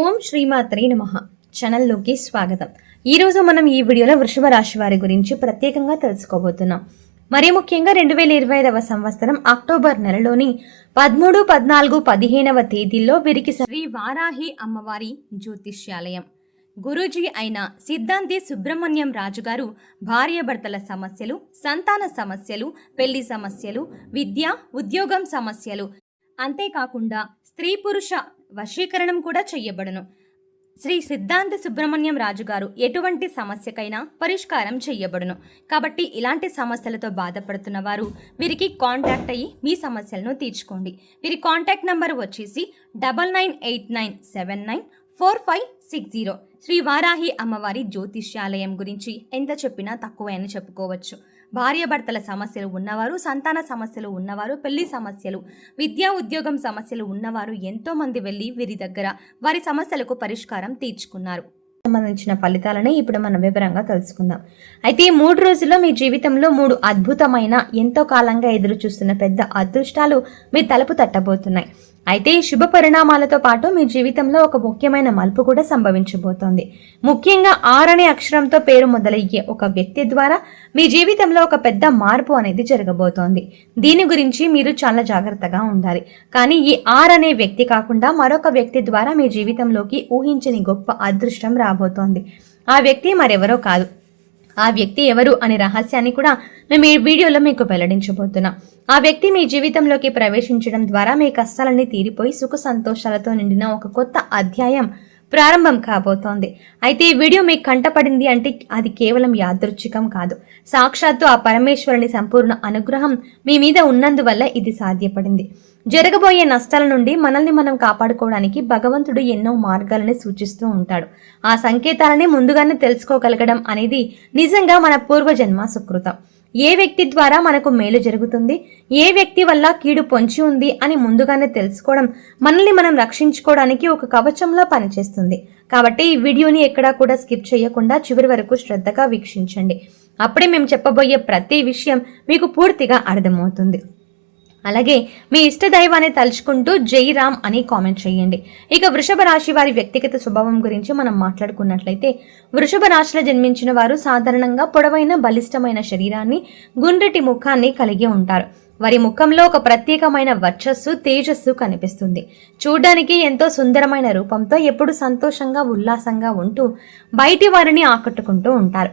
ఓం శ్రీమాత్రే నమ. ఛానల్లోకి స్వాగతం. ఈరోజు మనం ఈ వీడియోలో వృషభ రాశి వారి గురించి ప్రత్యేకంగా తెలుసుకోబోతున్నాం. మరి ముఖ్యంగా రెండు వేల ఇరవై ఐదవ సంవత్సరం అక్టోబర్ నెలలోని పదమూడు పద్నాలుగు పదిహేనవ తేదీల్లో వీరికి శ్రీ వారాహి అమ్మవారి జ్యోతిష్యాలయం. గురూజీ అయిన సిద్ధాంతి సుబ్రహ్మణ్యం రాజు గారు భార్యాభర్తల సమస్యలు సంతాన సమస్యలు పెళ్ళి సమస్యలు విద్య ఉద్యోగం సమస్యలు. అంతేకాకుండా స్త్రీ పురుష వశీకరణం కూడా చెయ్యబడును. శ్రీ సిద్ధాంత సుబ్రహ్మణ్యం రాజు గారు ఎటువంటి సమస్యకైనా పరిష్కారం చెయ్యబడును. కాబట్టి ఇలాంటి సమస్యలతో బాధపడుతున్న వారు వీరికి కాంటాక్ట్ అయ్యి మీ సమస్యలను తీర్చుకోండి. వీరి కాంటాక్ట్ నంబర్ వచ్చేసి double nine eight nine seven nine four five six zero. Shri Varahi అమ్మవారి జ్యోతిష్యాలయం గురించి ఎంత చెప్పినా తక్కువే అని చెప్పుకోవచ్చు. భార్యాభర్తల సమస్యలు ఉన్నవారు సంతాన సమస్యలు ఉన్నవారు పెళ్ళి సమస్యలు విద్యా ఉద్యోగం సమస్యలు ఉన్నవారు ఎంతో మంది వెళ్ళి వీరి దగ్గర వారి సమస్యలకు పరిష్కారం తీర్చుకున్నారు. సంబంధించిన ఫలితాలని ఇప్పుడు మనం వివరంగా తెలుసుకుందాం. అయితే ఈ మూడు రోజుల్లో మీ జీవితంలో మూడు అద్భుతమైన ఎంతో కాలంగా ఎదురు చూస్తున్న పెద్ద అదృష్టాలు మీ తలుపు తట్టబోతున్నాయి. అయితే ఈ శుభ పరిణామాలతో పాటు మీ జీవితంలో ఒక ముఖ్యమైన మలుపు కూడా సంభవించబోతోంది. ముఖ్యంగా ఆర్ అనే అక్షరంతో పేరు మొదలయ్యే ఒక వ్యక్తి ద్వారా మీ జీవితంలో ఒక పెద్ద మార్పు అనేది జరగబోతోంది. దీని గురించి మీరు చాలా జాగ్రత్తగా ఉండాలి. కానీ ఈ ఆర్ అనే వ్యక్తి కాకుండా మరొక వ్యక్తి ద్వారా మీ జీవితంలోకి ఊహించని గొప్ప అదృష్టం రాబోతోంది. ఆ వ్యక్తి మరెవరో కాదు. ఆ వ్యక్తి ఎవరు అనే రహస్యాన్ని కూడా మేము ఈ వీడియోలో మీకు వెల్లడించబోతున్నాం. ఆ వ్యక్తి మీ జీవితంలోకి ప్రవేశించడం ద్వారా మీ కష్టాలన్నీ తీరిపోయి సుఖ సంతోషాలతో నిండిన ఒక కొత్త అధ్యాయం ప్రారంభం కాబోతోంది. అయితే ఈ వీడియో మీకు కంటపడింది అంటే అది కేవలం యాదృచ్ఛికం కాదు. సాక్షాత్తు ఆ పరమేశ్వరుని సంపూర్ణ అనుగ్రహం మీ మీద ఉన్నందువల్ల ఇది సాధ్యపడింది. జరగబోయే నష్టాల నుండి మనల్ని మనం కాపాడుకోవడానికి భగవంతుడు ఎన్నో మార్గాలని సూచిస్తూ ఉంటాడు. ఆ సంకేతాలని ముందుగానే తెలుసుకోగలగడం అనేది నిజంగా మన పూర్వజన్మ సుకృతం. ఏ వ్యక్తి ద్వారా మనకు మేలు జరుగుతుంది ఏ వ్యక్తి వల్ల కీడు పొంచి ఉంది అని ముందుగానే తెలుసుకోవడం మనల్ని మనం రక్షించుకోవడానికి ఒక కవచంలా పనిచేస్తుంది. కాబట్టి ఈ వీడియోని ఎక్కడా కూడా స్కిప్ చేయకుండా చివరి వరకు శ్రద్ధగా వీక్షించండి. అప్పుడే మేము చెప్పబోయే ప్రతి విషయం మీకు పూర్తిగా అర్థమవుతుంది. అలాగే మీ ఇష్ట దైవాన్ని తలుచుకుంటూ జై రామ్ అని కామెంట్ చేయండి. ఇక వృషభ రాశి వారి వ్యక్తిగత స్వభావం గురించి మనం మాట్లాడుకున్నట్లయితే వృషభ రాశిలో జన్మించిన వారు సాధారణంగా పొడవైన బలిష్టమైన శరీరాన్ని గుండ్రటి ముఖాన్ని కలిగి ఉంటారు. వారి ముఖంలో ఒక ప్రత్యేకమైన వర్చస్సు తేజస్సు కనిపిస్తుంది. చూడ్డానికి ఎంతో సుందరమైన రూపంతో ఎప్పుడు సంతోషంగా ఉల్లాసంగా ఉంటూ బయటి వారిని ఆకట్టుకుంటూ ఉంటారు.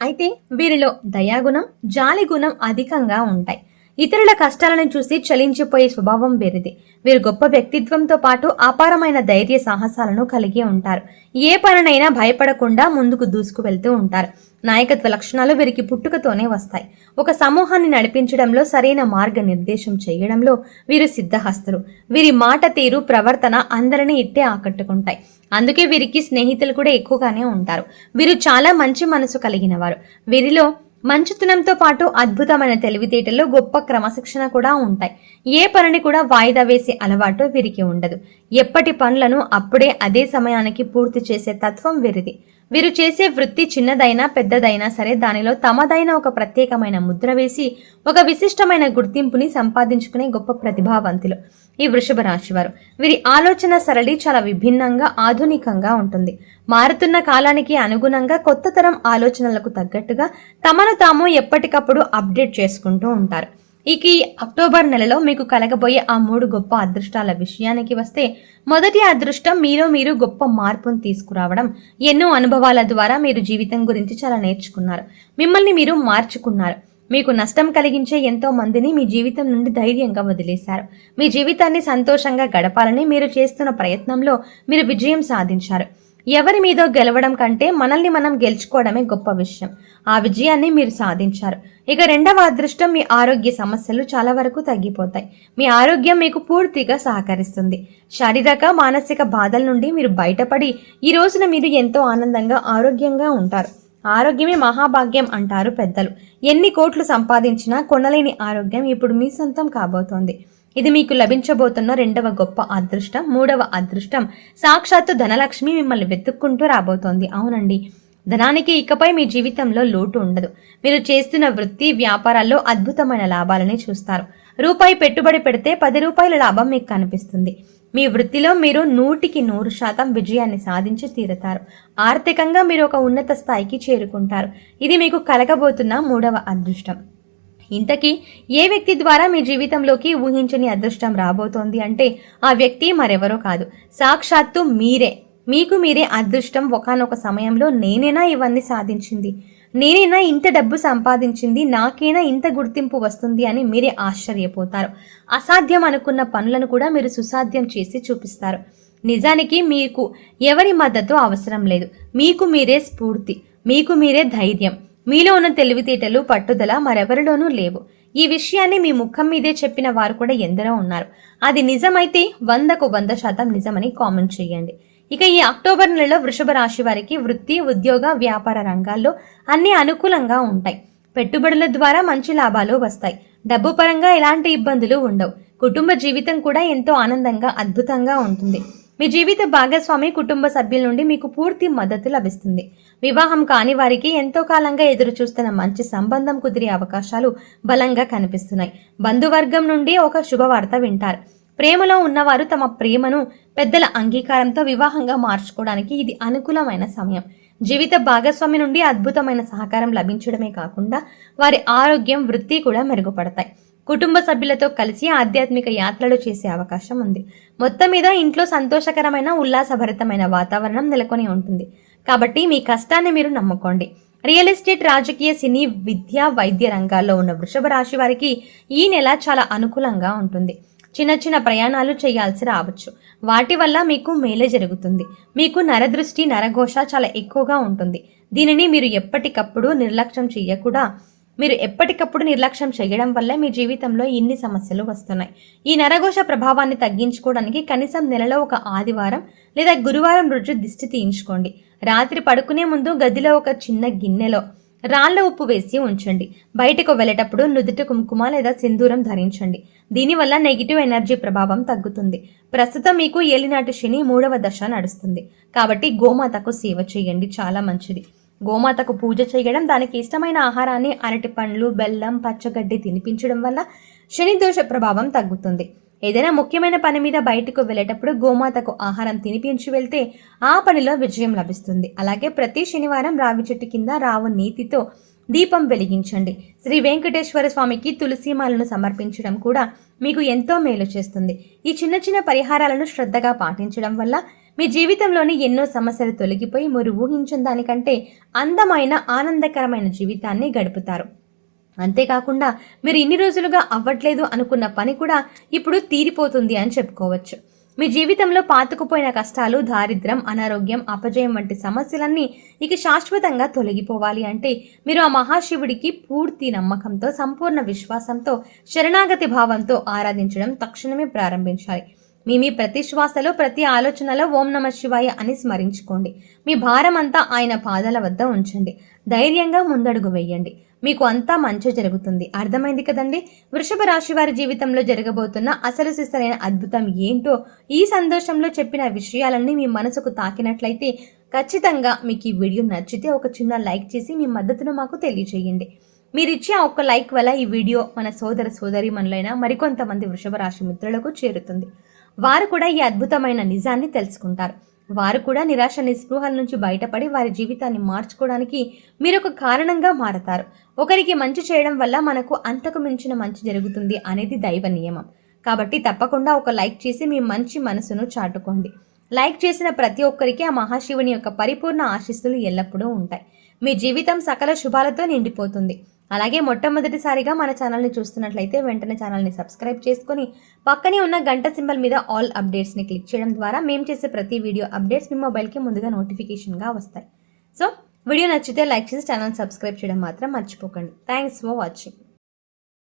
అయితే వీరిలో దయాగుణం జాలి గుణం అధికంగా ఉంటాయి. ఇతరుల కష్టాలను చూసి చలించిపోయే స్వభావం వీరిది. వీరు గొప్ప వ్యక్తిత్వంతో పాటు అపారమైన ధైర్య సాహసాలను కలిగి ఉంటారు. ఏ పనినైనా భయపడకుండా ముందుకు దూసుకు వెళ్తూ ఉంటారు. నాయకత్వ లక్షణాలు వీరికి పుట్టుకతోనే వస్తాయి. ఒక సమూహాన్ని నడిపించడంలో సరైన మార్గ నిర్దేశం చేయడంలో వీరు సిద్ధహస్తులు. వీరి మాట తీరు ప్రవర్తన అందరినీ ఇట్టే ఆకట్టుకుంటాయి. అందుకే వీరికి స్నేహితులు కూడా ఎక్కువగానే ఉంటారు. వీరు చాలా మంచి మనసు కలిగిన వారు వీరిలో మంచుతనంతో పాటు అద్భుతమైన తెలివితేటలు గొప్ప క్రమశిక్షణ కూడా ఉంటాయి. ఏ పనిని కూడా వాయిదా వేసే అలవాటు వీరికి ఉండదు. ఎప్పటి పనులను అప్పుడే అదే సమయానికి పూర్తి చేసే తత్వం వీరిది. వీరు చేసే వృత్తి చిన్నదైనా పెద్దదైనా సరే దానిలో తమదైన ఒక ప్రత్యేకమైన ముద్ర వేసి ఒక విశిష్టమైన గుర్తింపుని సంపాదించుకునే గొప్ప ప్రతిభావంతులు. ఈ వృషభ రాశివారు వీరి ఆలోచన సరళి చాలా విభిన్నంగా ఆధునికంగా ఉంటుంది. మారుతున్న కాలానికి అనుగుణంగా కొత్త తరం ఆలోచనలకు తగ్గట్టుగా తమను తాము ఎప్పటికప్పుడు అప్డేట్ చేసుకుంటూ ఉంటారు. ఇక ఈ అక్టోబర్ నెలలో మీకు కలగబోయే ఆ మూడు గొప్ప అదృష్టాల విషయానికి వస్తే మొదటి అదృష్టం మీలో మీరు గొప్ప మార్పును తీసుకురావడం. ఎన్నో అనుభవాల ద్వారా మీరు జీవితం గురించి చాలా నేర్చుకున్నారు. మిమ్మల్ని మీరు మార్చుకున్నారు. మీకు నష్టం కలిగించే ఎంతో మందిని మీ జీవితం నుండి ధైర్యంగా వదిలేశారు. మీ జీవితాన్ని సంతోషంగా గడపాలని మీరు చేస్తున్న ప్రయత్నంలో మీరు విజయం సాధించారు. ఎవరి మీదో గెలవడం కంటే మనల్ని మనం గెలుచుకోవడమే గొప్ప విషయం. ఆ విజయాన్ని మీరు సాధించారు. ఇక రెండవ అదృష్టం మీ ఆరోగ్య సమస్యలు చాలా వరకు తగ్గిపోతాయి. మీ ఆరోగ్యం మీకు పూర్తిగా సహకరిస్తుంది. శారీరక మానసిక బాధల నుండి మీరు బయటపడి ఈ రోజున మీరు ఎంతో ఆనందంగా ఆరోగ్యంగా ఉంటారు. ఆరోగ్యమే మహాభాగ్యం అంటారు పెద్దలు. ఎన్ని కోట్లు సంపాదించినా కొనలేని ఆరోగ్యం ఇప్పుడు మీ సొంతం కాబోతోంది. ఇది మీకు లభించబోతున్న రెండవ గొప్ప అదృష్టం మూడవ అదృష్టం. సాక్షాత్తు ధనలక్ష్మి మిమ్మల్ని వెతుక్కుంటూ రాబోతోంది. అవునండి. ధనానికి ఇకపై మీ జీవితంలో లోటు ఉండదు. మీరు చేస్తున్న వృత్తి వ్యాపారాల్లో అద్భుతమైన లాభాలని చూస్తారు. రూపాయి పెట్టుబడి పెడితే పది రూపాయల లాభం మీకు కనిపిస్తుంది. మీ వృత్తిలో మీరు నూటికి నూరు శాతం విజయాన్ని సాధించి తీరుతారు. ఆర్థికంగా మీరు ఒక ఉన్నత స్థాయికి చేరుకుంటారు. ఇది మీకు కలగబోతున్న మూడవ అదృష్టం. ఇంతకీ ఏ వ్యక్తి ద్వారా మీ జీవితంలోకి ఊహించని అదృష్టం రాబోతోంది అంటే ఆ వ్యక్తి మరెవరో కాదు. సాక్షాత్తు మీరే. మీకు మీరే అదృష్టం. ఒకనొక సమయంలో నేనేనా ఇవన్నీ సాధించింది? నేనైనా ఇంత డబ్బు సంపాదించింది నాకైనా ఇంత గుర్తింపు వస్తుంది అని మీరే ఆశ్చర్యపోతారు. అసాధ్యం అనుకున్న పనులను కూడా మీరు సుసాధ్యం చేసి చూపిస్తారు. నిజానికి మీకు ఎవరి మద్దతు అవసరం లేదు. మీకు మీరే స్ఫూర్తి మీకు మీరే ధైర్యం. మీలో ఉన్న తెలివితేటలు పట్టుదల మరెవరిలోనూ లేవు. ఈ విషయాన్ని మీ ముఖం మీదే చెప్పిన వారు కూడా ఎందరో ఉన్నారు. అది నిజమైతే వందకు వంద శాతం నిజమని కామెంట్ చేయండి. ఇక ఈ అక్టోబర్ నెలలో వృషభ రాశి వారికి వృత్తి ఉద్యోగ వ్యాపార రంగాల్లో అన్ని అనుకూలంగా ఉంటాయి. పెట్టుబడుల ద్వారా మంచి లాభాలు వస్తాయి. డబ్బు పరంగా ఎలాంటి ఇబ్బందులు ఉండవు. కుటుంబ జీవితం కూడా ఎంతో ఆనందంగా అద్భుతంగా ఉంటుంది. మీ జీవిత భాగస్వామి కుటుంబ సభ్యుల నుండి మీకు పూర్తి మద్దతు లభిస్తుంది. వివాహం కాని వారికి ఎంతో కాలంగా ఎదురు చూస్తున్న మంచి సంబంధం కుదిరే అవకాశాలు బలంగా కనిపిస్తున్నాయి. బంధువర్గం నుండి ఒక శుభవార్త వింటారు. ప్రేమలో ఉన్నవారు తమ ప్రేమను పెద్దల అంగీకారంతో వివాహంగా మార్చుకోవడానికి ఇది అనుకూలమైన సమయం. జీవిత భాగస్వామి నుండి అద్భుతమైన సహకారం లభించడమే కాకుండా వారి ఆరోగ్యం వృత్తి కూడా మెరుగుపడతాయి. కుటుంబ సభ్యులతో కలిసి ఆధ్యాత్మిక యాత్రలు చేసే అవకాశం ఉంది. మొత్తం మీద ఇంట్లో సంతోషకరమైన ఉల్లాసభరితమైన వాతావరణం నెలకొని ఉంటుంది. కాబట్టి మీ కష్టాన్ని మీరు నమ్ముకోండి. రియల్ ఎస్టేట్ రాజకీయ సినీ విద్య వైద్య రంగాల్లో ఉన్న వృషభ రాశి వారికి ఈ నెల చాలా అనుకూలంగా ఉంటుంది. చిన్న చిన్న ప్రయాణాలు చేయాల్సి రావచ్చు. వాటి వల్ల మీకు మేలే జరుగుతుంది. మీకు నరదృష్టి నరఘోష చాలా ఎక్కువగా ఉంటుంది. దీనిని మీరు ఎప్పటికప్పుడు నిర్లక్ష్యం చేయకుండా మీరు ఎప్పటికప్పుడు నిర్లక్ష్యం చేయడం వల్ల మీ జీవితంలో ఇన్ని సమస్యలు వస్తున్నాయి. ఈ నరఘోష ప్రభావాన్ని తగ్గించుకోవడానికి కనీసం నెలలో ఒక ఆదివారం లేదా గురువారం రోజు దిష్టి తీయించుకోండి. రాత్రి పడుకునే ముందు గదిలో ఒక చిన్న గిన్నెలో రాళ్ళ ఉప్పు వేసి ఉంచండి. బయటకు వెళ్ళేటప్పుడు నుదుట కుంకుమ లేదా సింధూరం ధరించండి. దీనివల్ల నెగిటివ్ ఎనర్జీ ప్రభావం తగ్గుతుంది. ప్రస్తుతం మీకు ఏలినాటి శని మూడవ దశ నడుస్తుంది. కాబట్టి గోమాతకు సేవ చేయండి. చాలా మంచిది. గోమాతకు పూజ చేయడం దానికి ఇష్టమైన ఆహారాన్ని అరటి పండ్లు బెల్లం పచ్చగడ్డి తినిపించడం వల్ల శని దోష ప్రభావం తగ్గుతుంది. ఏదైనా ముఖ్యమైన పని మీద బయటకు వెళ్ళేటప్పుడు గోమాతకు ఆహారం తినిపించి వెళ్తే ఆ పనిలో విజయం లభిస్తుంది. అలాగే ప్రతి శనివారం రావి చెట్టు కింద రావు నీతితో దీపం వెలిగించండి. శ్రీ వెంకటేశ్వర స్వామికి తులసీమాలను సమర్పించడం కూడా మీకు ఎంతో మేలు చేస్తుంది. ఈ చిన్న చిన్న పరిహారాలను శ్రద్ధగా పాటించడం వల్ల మీ జీవితంలోని ఎన్నో సమస్యలు తొలగిపోయి మీరు ఊహించిన దానికంటే అందమైన ఆనందకరమైన జీవితాన్ని గడుపుతారు. అంతేకాకుండా మీరు ఇన్ని రోజులుగా అవ్వట్లేదు అనుకున్న పని కూడా ఇప్పుడు తీరిపోతుంది అని చెప్పుకోవచ్చు. మీ జీవితంలో పాతుకుపోయిన కష్టాలు దారిద్రం అనారోగ్యం అపజయం వంటి సమస్యలన్నీ ఇక శాశ్వతంగా తొలగిపోవాలి అంటే మీరు ఆ మహాశివుడికి పూర్తి నమ్మకంతో సంపూర్ణ విశ్వాసంతో శరణాగతి భావంతో ఆరాధించడం తక్షణమే ప్రారంభించాలి. మీ మీ ప్రతి శ్వాసలో ప్రతి ఆలోచనలో ఓం నమ శివాయ అని స్మరించుకోండి. మీ భారం అంతా ఆయన పాదాల వద్ద ఉంచండి. ధైర్యంగా ముందడుగు వేయండి. మీకు అంతా మంచి జరుగుతుంది. అర్థమైంది కదండి? వృషభ రాశి వారి జీవితంలో జరగబోతున్న అసలు సిసలైన అద్భుతం ఏంటో ఈ సందోషంలో చెప్పిన విషయాలన్నీ మీ మనసుకు తాకినట్లయితే ఖచ్చితంగా మీకు ఈ వీడియో నచ్చితే ఒక చిన్న లైక్ చేసి మీ మద్దతును మాకు తెలియజేయండి. మీరిచ్చే ఒక్క లైక్ వల్ల ఈ వీడియో మన సోదర సోదరి మనులైన మరికొంతమంది వృషభ రాశి మిత్రులకు చేరుతుంది. వారు కూడా ఈ అద్భుతమైన నిజాన్ని తెలుసుకుంటారు. వారు కూడా నిరాశ నిస్పృహల నుంచి బయటపడి వారి జీవితాన్ని మార్చుకోవడానికి మీరొక కారణంగా మారతారు. ఒకరికి మంచి చేయడం వల్ల మనకు అంతకు మించిన మంచి జరుగుతుంది అనేది దైవ నియమం. కాబట్టి తప్పకుండా ఒక లైక్ చేసి మీ మంచి మనసును చాటుకోండి. లైక్ చేసిన ప్రతి ఒక్కరికి ఆ మహాశివుని యొక్క పరిపూర్ణ ఆశీస్సులు ఎల్లప్పుడూ ఉంటాయి. మీ జీవితం సకల శుభాలతో నిండిపోతుంది. అలాగే మొట్టమొదటిసారిగా మన ఛానల్ని చూస్తున్నట్లయితే వెంటనే ఛానల్ని సబ్స్క్రైబ్ చేసుకొని పక్కనే ఉన్న గంట సింబల్ మీద ఆల్ అప్డేట్స్ని క్లిక్ చేయడం ద్వారా మేము చేసే ప్రతి వీడియో అప్డేట్స్ మీ మొబైల్కి ముందుగా నోటిఫికేషన్గా వస్తాయి. సో వీడియో నచ్చితే లైక్ చేసి ఛానల్ సబ్స్క్రైబ్ చేయడం మాత్రం మర్చిపోకండి. Thanks for watching.